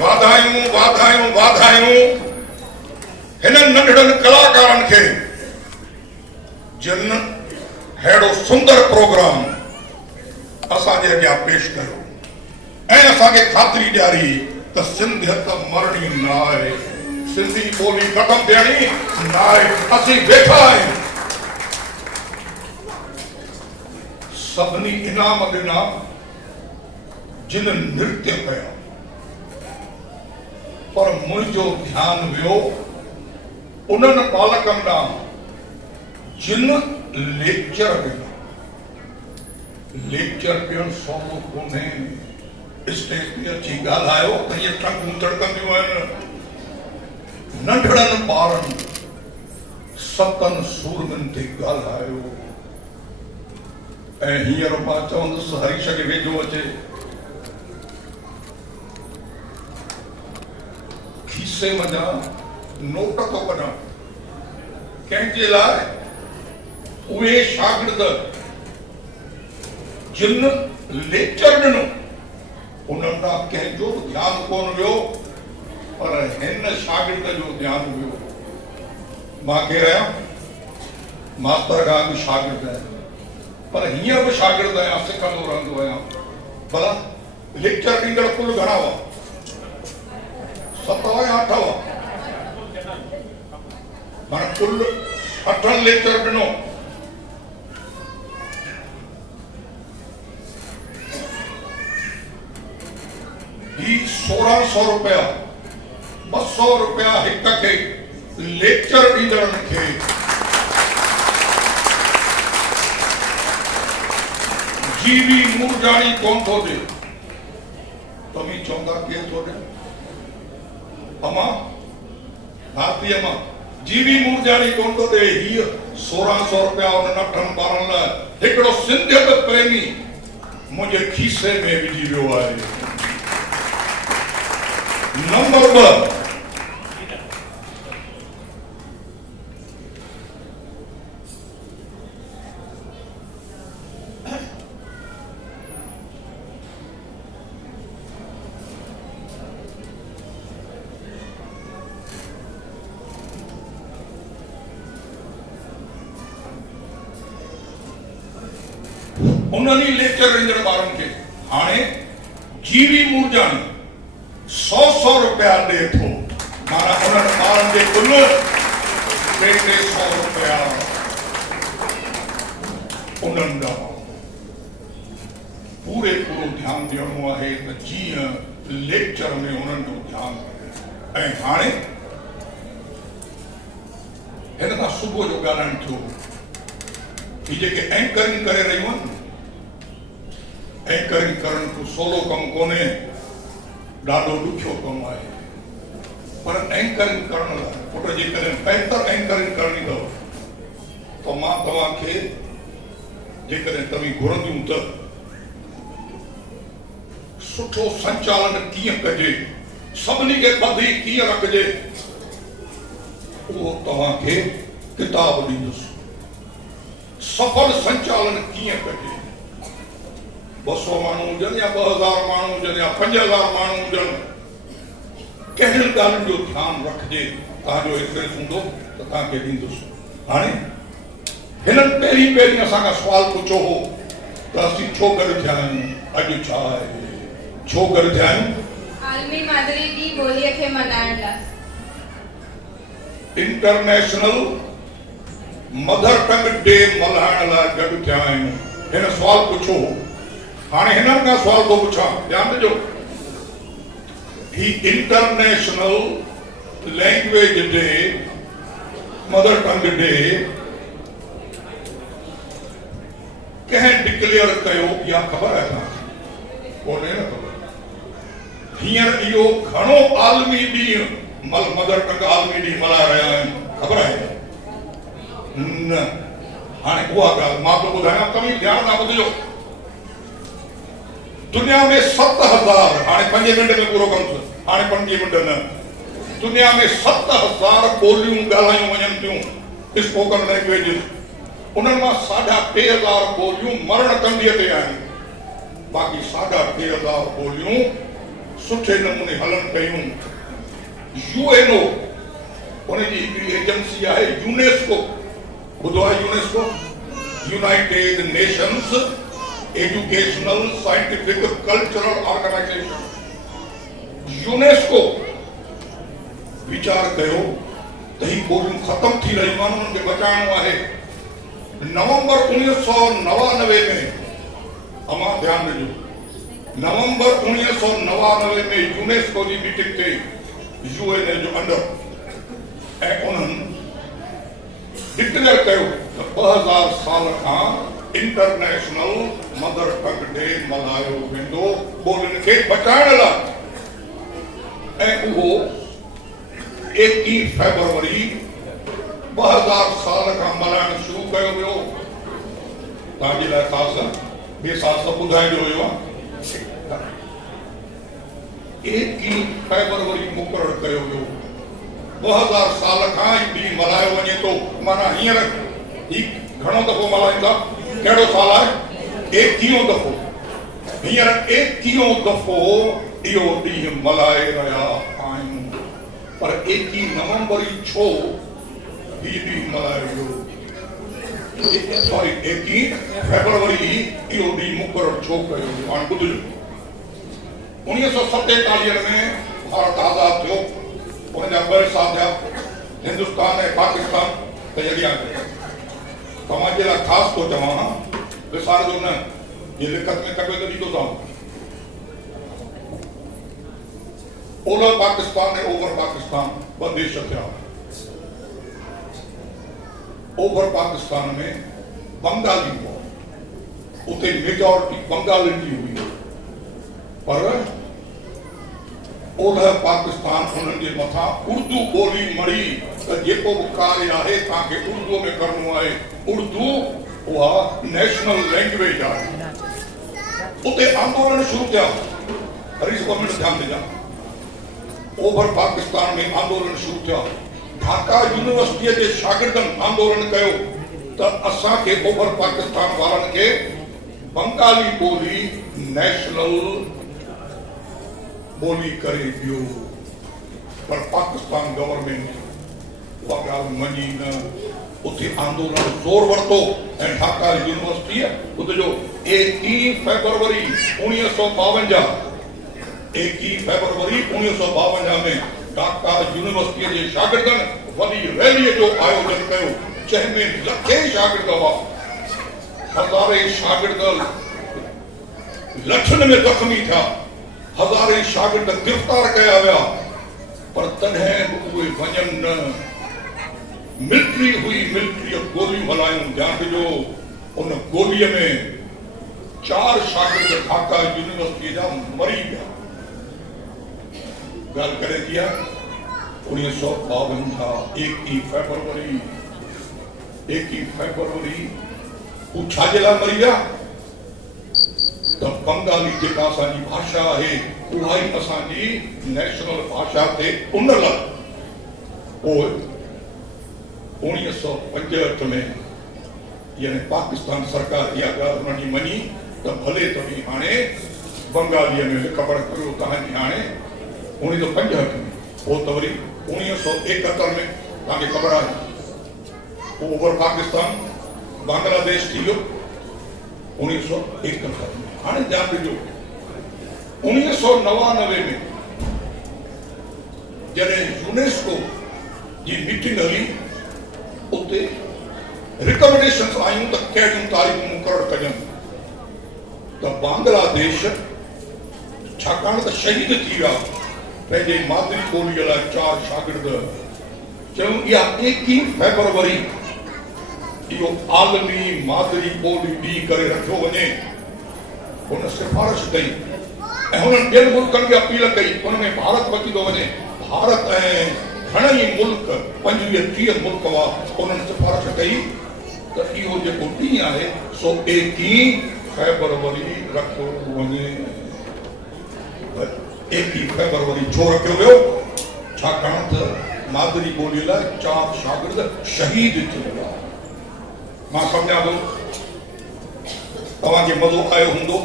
वाधायूं वाधायूं वाधायूं हिननि नंढड़नि कलाकारनि खे जिन अहिड़ो सुंदर प्रोग्राम असांजे अॻियां पेश कयो ऐं असांखे ख़ातिरी ॾियारी त सिंधियत मरणी न आहे, सिंधी ॿोली ख़तमु थियणी न आहे। असीं वेठा आहियूं। सभिनी इनाम ॾिना जिन नृत्य कया, पर मुंहिंजो ध्यानु वियो उन्हनि बालकनि ॾांहुं जिन लेक्चर ॾिना। लेक्चर ॾियणु सवलो कोन्हे। स्टेज ते अची ॻाल्हायो त इहे टंगूं तड़कंदियूं आहिनि। नंढड़नि ॿारनि सतनि सूरमनि ते ॻाल्हायो ऐं हींअर मां चवंदुसि हरीश खे वेझो अचे, खीसे वञा नोट थो कढां कंहिंजे लाइ? उहे शागिर्द जिन लेक्चर ॾिनो उन्हनि ॾांहुं कंहिंजो ध्यानु कोन वियो, पर हिन शागिर्द जो ध्यानु वियो। मां केरु आहियां? मास्तर खां बि शागिर्द आहियां, पर हींअर बि शागिर्द आहियां, सिखंदो रहंदो आहियां। भला लेक्चर ॾींदड़ कुल घणा हुआ? 7 या 8 हुआ? माना कुल 8 लेक्चर ॾिनो। ही 1600 रुपया 200 रुपया हिक खे लेक्चर ॾींदड़नि खे जीवी मूरजाणी कोन थो ॾे। तव्हीं चवंदा केरु थो ॾे? अमा भारती अमा जीवी मूरजाणी कोन थो ॾे। हीअ 1600 रुपया उन्हनि 8 ॿारनि लाइ हिकिड़ो सिंधियत प्रेमी मुंहिंजे खीसे में विझी वियो आहे। नंबर 2, उन्हनि लेक्चर ॾींदड़ ॿारनि खे हाणे जीवी मूरजाणी 100 रुपया ॾे थो। माना उन्हनि ॿारनि जे कुल 300 रुपया उन्हनि ॾांहुं पूरो ध्यानु ॾियणो आहे त जीअं लेक्चर में उन्हनि जो ध्यानु रहे। ऐं हाणे हिन खां सुबुह जो ॻाल्हाइणु थियो, ही जेके एंकरिंग करे रहियूं आहिनि, एंकरिंग करण को सवलो कमु कोन्हे, ॾाढो ॾुखियो कमु आहे। पर एंकरिंग करण लाइ पुट जेकॾहिं बहितर एंकरिंग करणी अथव त मां तव्हांखे जेकॾहिं तव्हीं घुरंदियूं त सुठो संचालन कीअं कजे, सभिनी खे ॿधी कीअं रखिजे, उहो तव्हांखे किताब ॾींदुसि। सफल संचालन कीअं कजे, 200 माण्हू हुजनि या 2000 माण्हू हुजनि या 5000 माण्हू हुजनि, कहिड़ियुनि ॻाल्हियुनि जो ध्यानु रखिजे, तव्हांजो एक्सपीरियंस हूंदो त तव्हांखे ॾींदुसि। हाणे हिननि पहिरीं असांखां सुवाल पुछो हो त असीं छो गॾु थिया आहियूं, अॼु छा आहे, छो गॾु थिया आहियूं? आलमी मादरी ॾींहुं ॿोलीअ खे मल्हाइण लाइ। इंटरनेशनल मदर टंग डे मल्हाइण लाइ गॾु थिया आहियूं। हिन सुवाल पुछो हो। हाणे हिननि खां सुवाल थो पुछां, ध्यानु ॾिजो। ही international language day, mother tongue day कंहिं डिक्लेयर कयो या ख़बर आहे तव्हांखे? कोन्हे न ख़बर। हींअर इहो घणो आलमी ॾींहुं मदर टंग आलमी ॾींहुं मल्हाए रहिया आहिनि, ख़बर आहे न? हाणे उहा ॻाल्हि मां थो ॿुधायां, तव्हीं ध्यानु सां ॿुधिजो। दुनिया में 7000, हाणे 5 मिंट में पूरो कमु, हाणे 5 मिंट न, दुनिया में 7000 ॿोलियूं ॻाल्हायूं वञनि थियूं, स्पोकन लैंग्वेजिस। उन्हनि मां 3500 ॿोलियूं मरण कंदीअ ते आहिनि, बाक़ी 3500 ॿोलियूं सुठे नमूने हलन कयूं। यूएनओ उनजी हिकिड़ी एजेंसी आहे यूनेस्को, ॿुधो आहे UNESCO, United Nations Educational Scientific Cultural Organization. UNESCO वीचार कयो त ही ॿोलियूं ख़तम थी रहियूं आहिनि, उन्हनि खे बचाइणो आहे। नवंबर 1999 में अमा ध्यानु ॾिजो, नवंबर 1999 में यूनेस्को जी मीटिंग ते यूएनए जो अंडर ऐं उन्हनि डिक्लेयर कयो त 2000 साल खां इंटरनेशनल मदर टंग डे मल्हायो वेंदो ॿोलियुनि खे बचाइण लाइ। ऐं उहो 21 फरवरी 2000 साल खां मल्हाइण शुरू कयो वियो। तव्हांजे लाइ ख़ासि ॿिए साल सभु ॿुधाइजो हुयो आहे। 21 फरवरी मुक़ररु कयो वियो। 2000 साल खां ही ॾींहुं मल्हायो वञे थो। माना हींअर ही घणो दफ़ो मल्हाईंदा, कहिड़ो साल आहे? 21 दफ़ो। हींअर 21 दफ़ो इहो ॾींहुं मल्हाए रहिया आहियूं। पर 21 नवंबर ई छो ही ॾींहुं मल्हायो वियो? सॉरी 21 फरवरी इहो ॾींहुं मुक़ररु छो कयो वियो? हाणे ॿुधिजो। 1947 में भारत आज़ाद थियो, उनजा ॿ साल थिया। हिंदुस्तान ऐं पाकिस्तान त अॻियां कयो। तव्हांजे लाइ ख़ासि थो चवां, विसारजो न, जे लिखत में खपे त ॾींदोसांव। ओलह पाकिस्तान ऐं ओभर पाकिस्तान ॿ देश थिया। ओभर पाकिस्तान में बंगाली हुआ, उते मेजॉरिटी बंगालिन जी हुई। पर ओलह पाकिस्तान उन्हनि जे मथां उर्दू ॿोली मड़ी त जेको बि कार्य आहे तव्हांखे उर्दूअ में करणो आहे। उर्दू उहा नेशनल लैंग्वेज आहे। उते आंदोलन शुरू थिया। हरीश गवर्नमेंट ध्यानु ॾिजां। ओभर पाकिस्तान में आंदोलन शुरू थिया। ढाका यूनिवर्सिटीअ जे शागिर्दनि आंदोलन कयो त असांखे ओभर पाकिस्तान वारनि खे बंगाली ॿोली नेशनल ॿोली करे ॾियो। पर पाकिस्तान गवर्नमेंट उहा ॻाल्हि मञी न। उते आंदोलन ज़ोर वरितो ऐं ढाका यूनिवर्सिटीअ, ॿुधजो, 21 फरवरी 1952 21 फरवरी 1952 में ढाका यूनिवर्सिटीअ जे शागिर्दनि वॾी रैलीअ जो आयोजन कयो, जंहिंमें लखे शागिर्द हुआ। हज़ारे शागिर्द लखनि में ज़ख़्मी थिया। हज़ारे शागिर्द गिरफ़्तार कया विया। पर तॾहिं बि उहे वञनि न। मिलिट्री हुई, मिलिट्रीअ गोलियूं हलायूं। ध्यानु ॾिजो, उन गोलीअ में 4 शागिर्द ढाका यूनिवर्सिटीअ जा मरी विया। ॻाल्हि करे थी आहे 1952 21 फरवरी हू छाजे लाइ मरी विया? त बंगाली जेका असांजी भाषा आहे उहा ई असांजी नेशनल भाषा थे उन लाइ। पोइ 1965 में यानी पाकिस्तान सरकार इहा ॻाल्हि उन्हनि जी मञी त भले तव्हीं हाणे बंगालीअ में ख़बर कयो तव्हांजी हाणे 1965 में। पोइ त वरी 1971 में तव्हांखे ख़बर आहे ओभर पाकिस्तान बांग्लादेश थी वियो 1971 में। हाणे ध्यानु ॾिजो, 1999 में जॾहिं यूनेस्को जी मीटिंग हली, उते रिकमेंडेशन्स आयूं त कहिड़ियूं तारीख़ूं मुक़ररु कजनि। त बांग्लादेश छाकाणि त शहीद थी विया पंहिंजे मादरी ॿोलीअ लाइ 4 शागिर्द, चयूं इहा 21 फरवरी इहो आलमी मादरी ॿोली ॾींहुं करे रखियो वञे। हुन सिफारिश कई ऐं हुननि ॿियनि मुल्कनि खे अपील कई, हुनमें भारत बची थो वञे। भारत ऐं घणई मुल्क 25-30 मुल्क हुआ, उन्हनि सिफारिश कई त इहो जेको ॾींहुं आहे सो 21 फरवरी रखियो वञे। 21 फरवरी छो रखियो वियो? छाकाणि त मादरी ॿोलीअ लाइ 4 शागिर्द शहीद थी विया। मां सम्झां थो तव्हांखे मज़ो आयो हूंदो।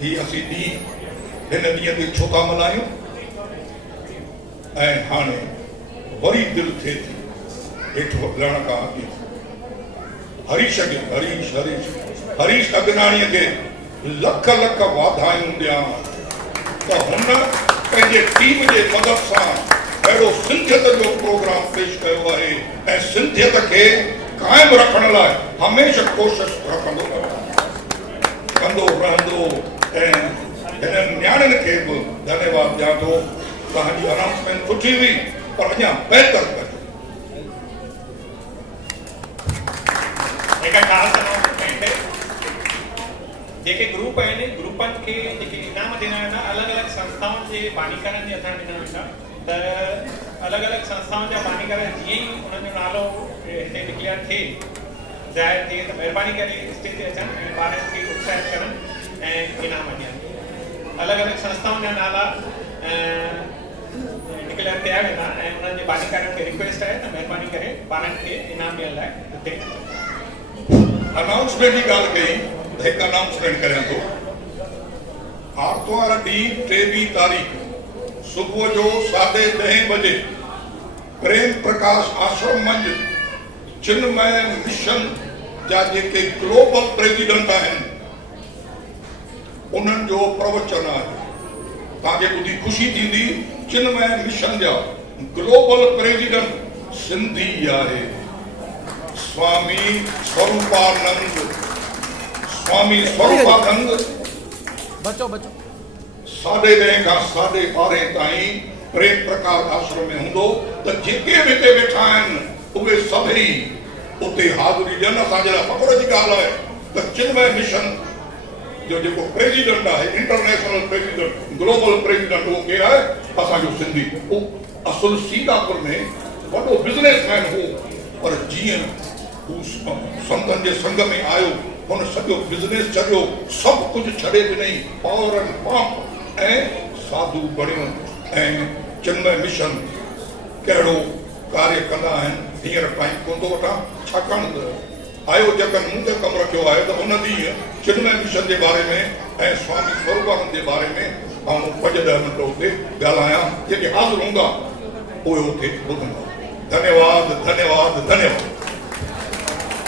ही असीं ॾींहुं हिन ॾींहं ते छो था मल्हायूं ऐं हाणे वरी दिलि थिए थी हेठि लहण खां अॻु हरीश खे हरीश अगनाणीअ खे लख लख वाधायूं ॾियां त हुन पंहिंजे टीम जे मदद सां अहिड़ो सिंधियत जो प्रोग्राम पेश कयो आहे ऐं सिंधियत खे क़ाइमु रखण लाइ हमेशह कोशिशि कंदो रहंदो ऐं हिननि न्याणियुनि खे बि धन्यवाद ॾियां थो। तव्हांजी अनाउंसमेंट सुठी हुई पर अञा बहितर कजो। जेका ख़ासि अनाउंसमेंट जेके ग्रुप आहिनि ग्रुपनि खे जेके इनाम ॾिना वेंदा अलॻि अलॻि संस्थाउनि जे बानीकारनि जे हथां ॾिना वेंदा त अलॻि अलॻि संस्थाउनि जा बानीकार जीअं ई उन्हनि जो नालो हिते डिक्लेयर थिए ज़ाहिर थिए त महिरबानी करे स्टेज ते अचनि ऐं ॿारनि खे उत्साहित करनि ऐं इनाम ॾियनि। अलॻि अलॻि संस्थाउनि जा नाला डिक्लेयर कया वेंदा ऐं उन्हनि जे बानीकारनि खे रिक्वेस्ट आहे त महिरबानी करे ॿारनि खे इनाम ॾियण लाइ हिते अनाउंसमेंट जी ॻाल्हि कई त हिकु अनाउंसमेंट करियां थो। आर्तवार ॾींहुं 23 तारीख़ सुबुह जो 10:30 बजे प्रेम प्रकाश आश्रम मंझि चिन्मय मिशन जा जेके ग्लोबल प्रेसिडेंट आहिनि उन्हनि जो प्रवचन आहे। तव्हांखे ॿुधी ख़ुशी थींदी चिन्मय मिशन जा ग्लोबल प्रेसिडेंट सिंधी आहे स्वामी स्वरूपानंद। बचो 10:30 खां 12:30 ताईं प्रेम प्रकाश आश्रम में हूंदो त जेके बि हिते वेठा आहिनि उहे सभई उते हाज़िरी ॾियनि। असांजे लाइ फ़ख़्र जी ॻाल्हि आहे त चिन्मय मिशन जो जेको प्रेसिडेंट आहे इंटरनेशनल प्रेसिडेंट ग्लोबल प्रेसिडेंट उहो केरु आहे असांजो सिंधी। उहो असुल सीतापुर में वॾो बिज़नेसमैन हो पर जीअं हू संतनि जे संग में आयो हुन सॼो बिज़नेस छॾियो सभु कुझु छॾे ॾिनई पावर एंड पंप ऐं साधू बणियो। ऐं चिन्मय मिशन कहिड़ो कार्य कंदा आहिनि हींअर टाइम कोन थो वठां छाकाणि त आयोजकनि मूं ते कमु रखियो आहे त उन ॾींहुं चिन्मय मिशन जे बारे में ऐं स्वामी स्वरूपानंद जे बारे में आउं 5-10 मिंट उते ॻाल्हायां। जेके हाज़िर हूंदा उहे उते ॿुधंदा। धन्यवाद धन्यवाद धन्यवाद।